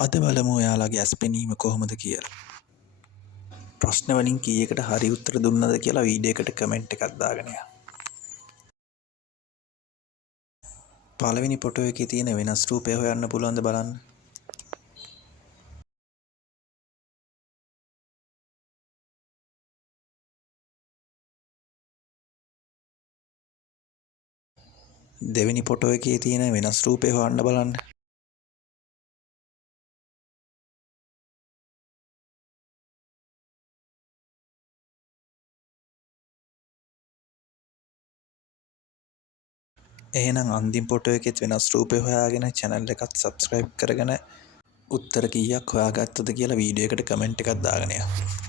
අද බලමු ඔයාලගේ ඇස් පෙනීම කොහොමද කියලා. ප්‍රශ්න වලින් කීයකට හරි උත්තර දුන්නද කියලා වීඩියෝ එකට කමෙන්ට් එකක් දාගෙන යන්න. පළවෙනි ෆොටෝ එකේ තියෙන වෙනස් රූපය හොයන්න පුළුවන්ද බලන්න. දෙවෙනි ෆොටෝ එකේ තියෙන වෙනස් රූපය හොයන්න බලන්න. එහෙනම් අන්තිම ෆොටෝ එකෙත් වෙනස් රූපය හොයාගෙන channel එකත් subscribe කරගෙන උත්තර කීයක් හොයාගත්තද කියලා වීඩියෝ එකට කමෙන්ට් එකක් දාගෙන යන්න.